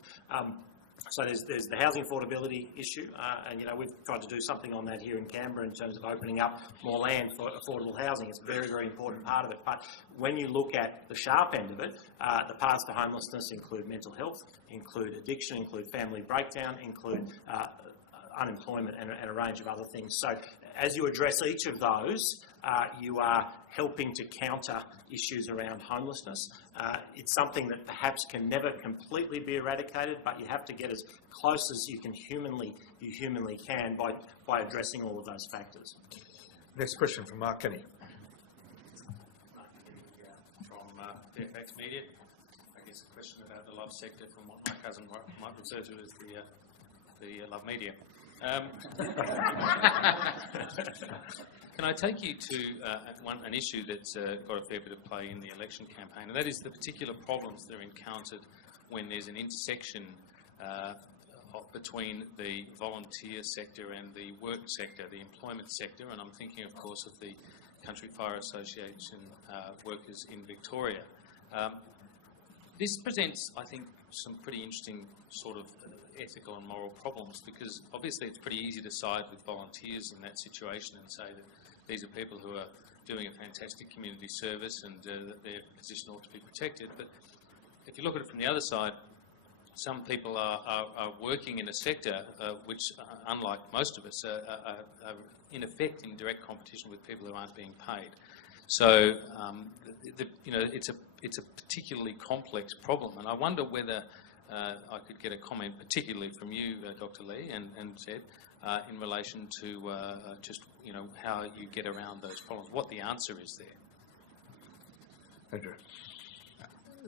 so there's the housing affordability issue, and we've tried to do something on that here in Canberra in terms of opening up more land for affordable housing. It's a very, very important part of it. But when you look at the sharp end of it, the paths to homelessness include mental health, include addiction, include family breakdown, include unemployment and a range of other things. So as you address each of those, you are helping to counter issues around homelessness. It's something that perhaps can never completely be eradicated, but you have to get as close as you humanly can by addressing all of those factors. Next question from Mark Kenny. Mark Kenny from Fairfax Media. I guess a question about the love sector from what my cousin might refer to as the love media. Can I take you to an issue that's got a fair bit of play in the election campaign, and that is the particular problems that are encountered when there's an intersection between the volunteer sector and the work sector, the employment sector, and I'm thinking, of course, of the Country Fire Association workers in Victoria. This presents, I think, some pretty interesting sort of ethical and moral problems, because obviously it's pretty easy to side with volunteers in that situation and say that these are people who are doing a fantastic community service and that their position ought to be protected. But if you look at it from the other side, some people are working in a sector which, unlike most of us, are in effect in direct competition with people who aren't being paid. So, it's a particularly complex problem, and I wonder whether I could get a comment, particularly from you, Dr. Lee, and Zed, in relation to just how you get around those problems, what the answer is there. Andrew.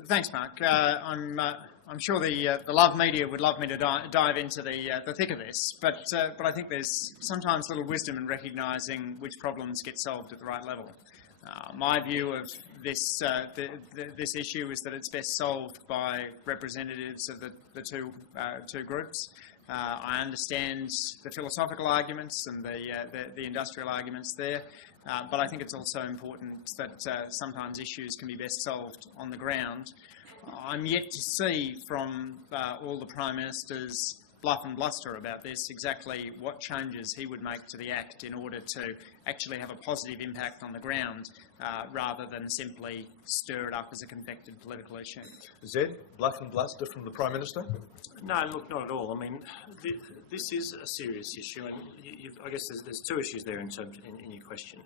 Thanks, Mark. I'm sure the Love media would love me to dive into the thick of this, but I think there's sometimes little wisdom in recognising which problems get solved at the right level. My view of this this issue is that it's best solved by representatives of the two groups. I understand the philosophical arguments and the industrial arguments there, but I think it's also important that sometimes issues can be best solved on the ground. I'm yet to see from all the Prime Minister's bluff and bluster about this exactly what changes he would make to the Act in order to actually have a positive impact on the ground rather than simply stir it up as a confected political issue. Zed, bluff and bluster from the Prime Minister? No, look, not at all. I mean, this is a serious issue, and I guess there's two issues there in your question.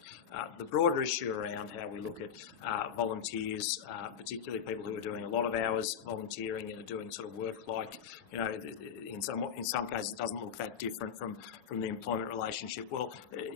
The broader issue around how we look at volunteers, particularly people who are doing a lot of hours volunteering and are doing sort of work like, in some cases it doesn't look that different from the employment relationship. Well,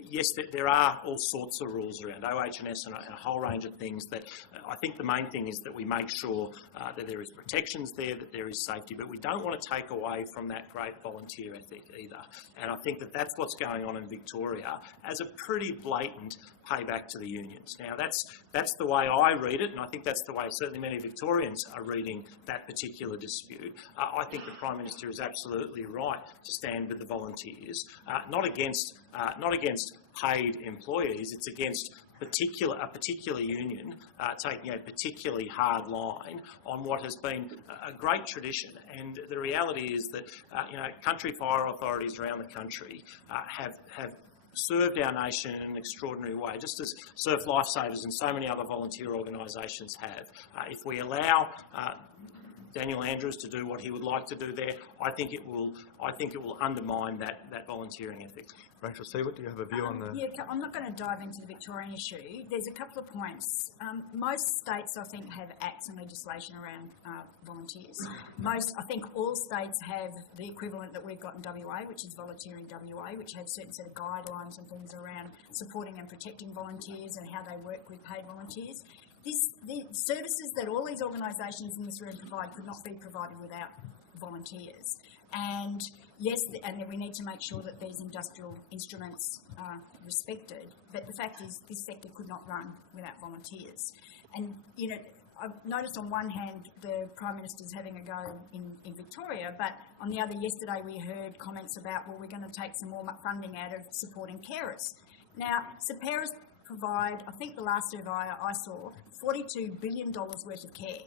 yes, there are all sorts of rules around OH&S and a whole range of things that I think the main thing is that we make sure that there is protections there, that there is safety, but we don't want to take away from that great volunteer ethic either. And I think that that's what's going on in Victoria as a pretty blatant payback to the unions. Now, that's the way I read it, and I think that's the way certainly many Victorians are reading that particular dispute. I think the Prime Minister is absolutely right to stand with the volunteers, not against paid employees, it's against a particular union taking a particularly hard line on what has been a great tradition. And the reality is that country fire authorities around the country have served our nation in an extraordinary way, just as Surf Lifesavers and so many other volunteer organisations have. If we allow Daniel Andrews to do what he would like to do there, I think it will undermine that volunteering ethic. Rachel Seward, do you have a view on the... Yeah, I'm not going to dive into the Victorian issue. There's a couple of points. Most states, I think, have acts and legislation around volunteers. I think all states have the equivalent that we've got in WA, which is Volunteering WA, which has a certain set of guidelines and things around supporting and protecting volunteers and how they work with paid volunteers. The services that all these organisations in this room provide could not be provided without volunteers. And yes, and we need to make sure that these industrial instruments are respected. But the fact is, this sector could not run without volunteers. And, I've noticed on one hand the Prime Minister's having a go in Victoria, but on the other, yesterday we heard comments about, well, we're going to take some more funding out of supporting carers. Now, carers provide, I think the last survey I saw, $42 billion worth of care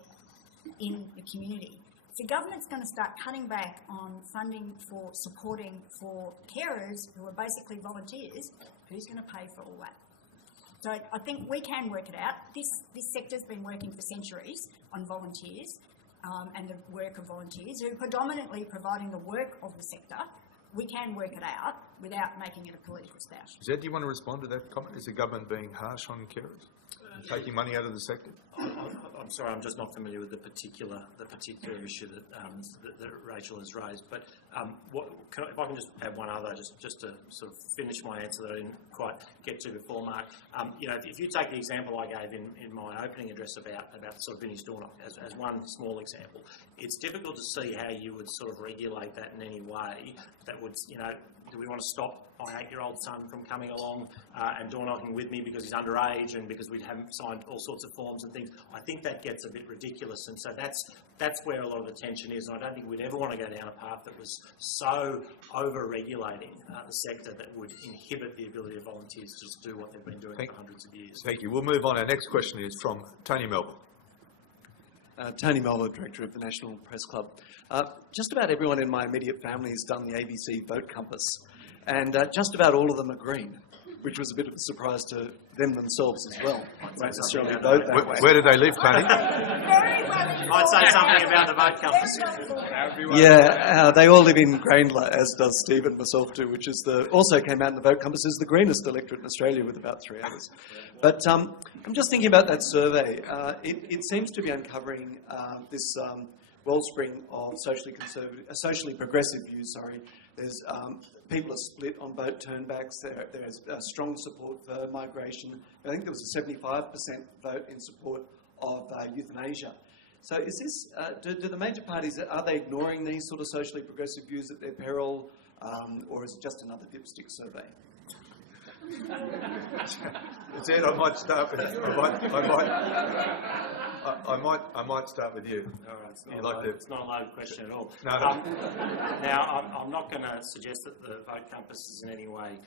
in the community. If the government's going to start cutting back on funding for supporting for carers who are basically volunteers, who's going to pay for all that? So I think we can work it out. This sector's been working for centuries on volunteers and the work of volunteers who are predominantly providing the work of the sector. We can work it out without making it a political stoush. Zed, do you want to respond to that comment? Is the government being harsh on carers? Taking money out of the sector? I'm sorry, I'm just not familiar with the particular issue that Rachel has raised. But if I can just add one other, just to sort of finish my answer that I didn't quite get to before, Mark. If you take the example I gave in my opening address about sort of Vinnie's Dornoch as one small example, it's difficult to see how you would sort of regulate that in any way that would, do we want to stop my 8-year-old son from coming along and door knocking with me because he's underage and because we haven't signed all sorts of forms and things? I think that gets a bit ridiculous, and so that's where a lot of the tension is, and I don't think we'd ever want to go down a path that was so over-regulating the sector that would inhibit the ability of volunteers to just do what they've been doing for hundreds of years. Thank you. We'll move on. Our next question is from Tony Melbourne. Tony Melbourne, Director of the National Press Club. Just about everyone in my immediate family has done the ABC Vote Compass, and just about all of them are green, which was a bit of a surprise to them themselves as well. They don't necessarily vote that way. Where do they live, Tony? I'd say something about the Vote Compass. Yeah, they all live in Grayndler, as does Steve and myself too, which is also came out in the Vote Compass as the greenest electorate in Australia with about 3 others. But I'm just thinking about that survey. It seems to be uncovering this wellspring of socially progressive views. There's people are split on vote turnbacks. There's strong support for migration. I think there was a 75% vote in support of euthanasia. So is this, do the major parties, are they ignoring these sort of socially progressive views at their peril, or is it just another dipstick survey? Ed, I might start with I might start with you. All right, it's not a loaded question at all. No. Now, I'm not going to suggest that the vote compass is in any way,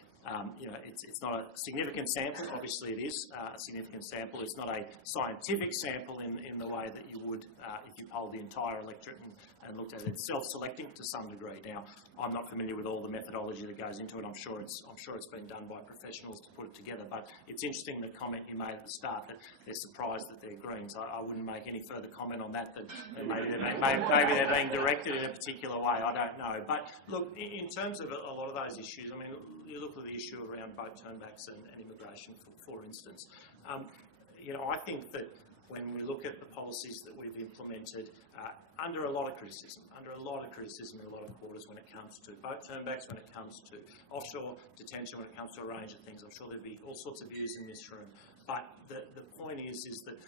it's not a significant sample. Obviously, it is a significant sample. It's not a scientific sample in the way that you would if you polled the entire electorate and looked at it. It's self-selecting to some degree. Now, I'm not familiar with all the methodology that goes into it. I'm sure it's been done by professionals to put it together. But it's interesting the comment you made at the start that they're surprised that they're Greens. I wouldn't make any further comment on that. That maybe they're being directed in a particular way. I don't know. But look, in terms of a lot of those issues, I mean, you look at the issue around vote turnbacks and immigration, for instance. I think that when we look at the policies that we've implemented, under a lot of criticism in a lot of quarters when it comes to vote turnbacks, when it comes to offshore detention, when it comes to a range of things. I'm sure there'll be all sorts of views in this room. But the point is that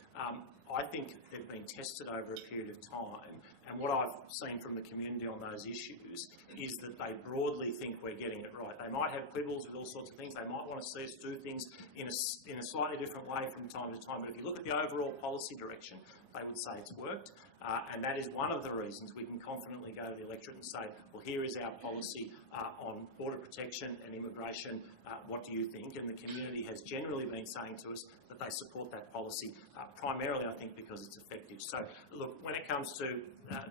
I think they've been tested over a period of time, and what I've seen from the community on those issues is that they broadly think we're getting it right. They might have quibbles with all sorts of things. They might want to see us do things in a slightly different way from time to time. But if you look at the overall policy direction, they would say it's worked. And that is one of the reasons we can confidently go to the electorate and say, well, here is our policy on border protection and immigration. What do you think? And the community has generally been saying to us that they support that policy, primarily, I think, because it's effective. So, look, when it comes to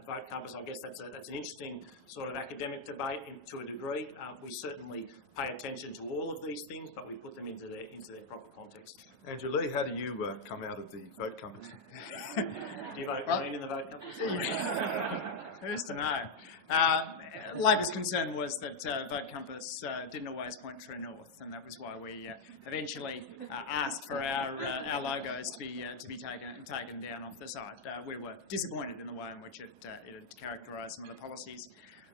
vote compass, I guess that's an interesting sort of academic debate to a degree. We certainly pay attention to all of these things, but we put them into their proper context. Andrew Lee, how do you come out of the vote compass? Do you vote Green in the vote compass? Who's to know? Labor's concern was that vote compass didn't always point true north, and that was why we eventually asked for our logos to be taken down off the site. We were disappointed in the way in which it characterised some of the policies.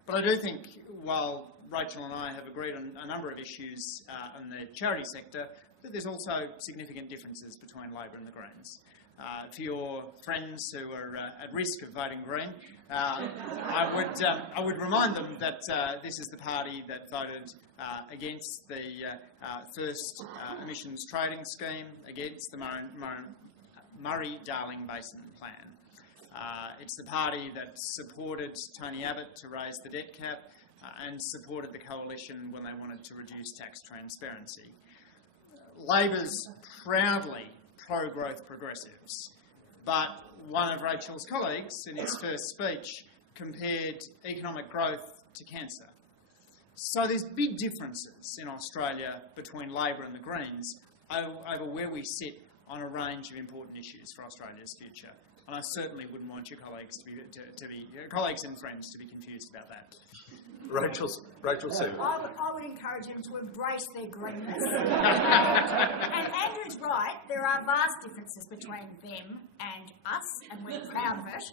But I do think, while Rachel and I have agreed on a number of issues in the charity sector, that there's also significant differences between Labor and the Greens. For your friends who are at risk of voting Green, I would remind them that this is the party that voted against the first emissions trading scheme, against the Murray-Darling Basin Plan. It's the party that supported Tony Abbott to raise the debt cap and supported the coalition when they wanted to reduce tax transparency. Labor's proudly pro-growth progressives, but one of Rachel's colleagues in his first speech compared economic growth to cancer. So there's big differences in Australia between Labor and the Greens over where we sit on a range of important issues for Australia's future. And I certainly wouldn't want your colleagues colleagues and friends to be confused about that. Rachel Sue. I would encourage them to embrace their greenness. And Andrew's right, there are vast differences between them and us, and we're proud of it.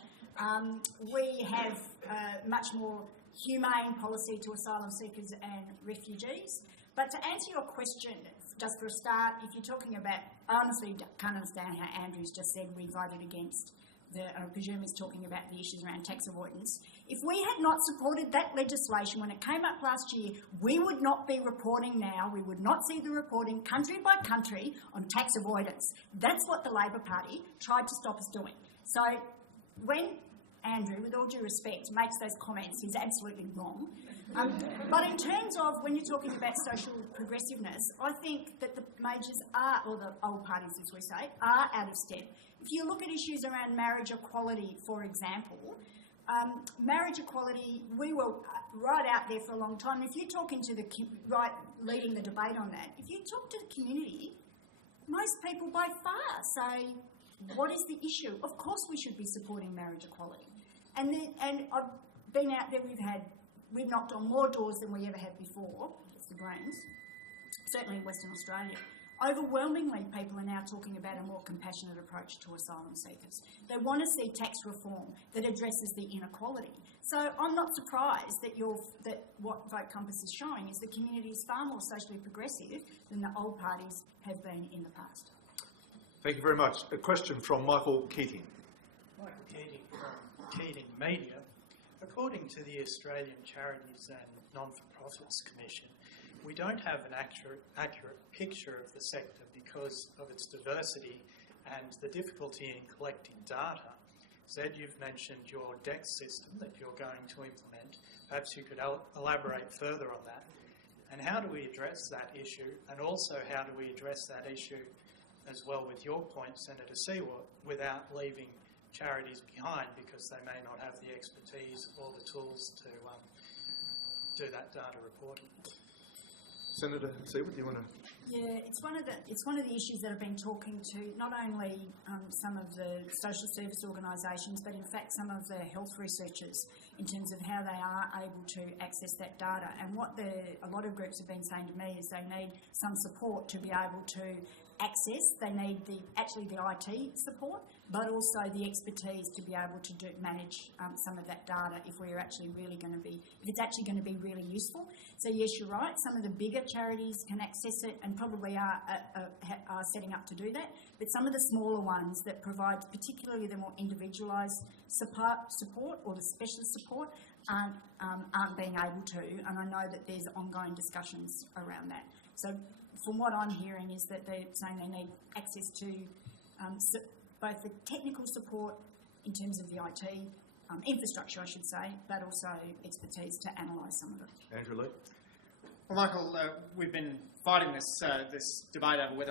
We have a much more humane policy to asylum seekers and refugees. But to answer your question, just for a start, if you're talking about, I honestly can't understand how Andrew's just said we voted against I presume he's talking about the issues around tax avoidance. If we had not supported that legislation when it came up last year, we would not be reporting now. We would not see the reporting country by country on tax avoidance. That's what the Labor Party tried to stop us doing. So when Andrew, with all due respect, makes those comments, he's absolutely wrong. But in terms of when you're talking about social progressiveness, I think that the majors are, or the old parties as we say, are out of step. If you look at issues around marriage equality, for example, marriage equality, we were right out there for a long time. If you're talking to leading the debate on that, if you talk to the community, most people by far say, what is the issue? Of course we should be supporting marriage equality. And I've been out there, we've knocked on more doors than we ever had before, it's the Greens, certainly in Western Australia. Overwhelmingly, people are now talking about a more compassionate approach to asylum seekers. They want to see tax reform that addresses the inequality. So I'm not surprised that what Vote Compass is showing is the community is far more socially progressive than the old parties have been in the past. Thank you very much. A question from Michael Keating. Michael Keating from Keating Media. According to the Australian Charities and Non-for-Profits Commission, we don't have an accurate picture of the sector because of its diversity and the difficulty in collecting data. Zed, you've mentioned your DEX system that you're going to implement. Perhaps you could elaborate further on that. And how do we address that issue? And also, how do we address that issue as well with your point, Senator Seward, without leaving charities behind because they may not have the expertise or the tools to do that data reporting? Senator Seward, do you want to? Yeah, it's one of the issues that I've been talking to not only some of the social service organisations, but in fact some of the health researchers in terms of how they are able to access that data. And what a lot of groups have been saying to me is they need some support to be able to access. They need the IT support, but also the expertise to be able to manage some of that data if it's actually going to be really useful. So yes, you're right. Some of the bigger charities can access it and probably are setting up to do that. But some of the smaller ones that provide particularly the more individualised support or the specialist support aren't being able to. And I know that there's ongoing discussions around that. So from what I'm hearing is that they're saying they need access to both the technical support in terms of the IT infrastructure, I should say, but also expertise to analyse some of it. Andrew Lee? Well, Michael, we've been fighting this debate over whether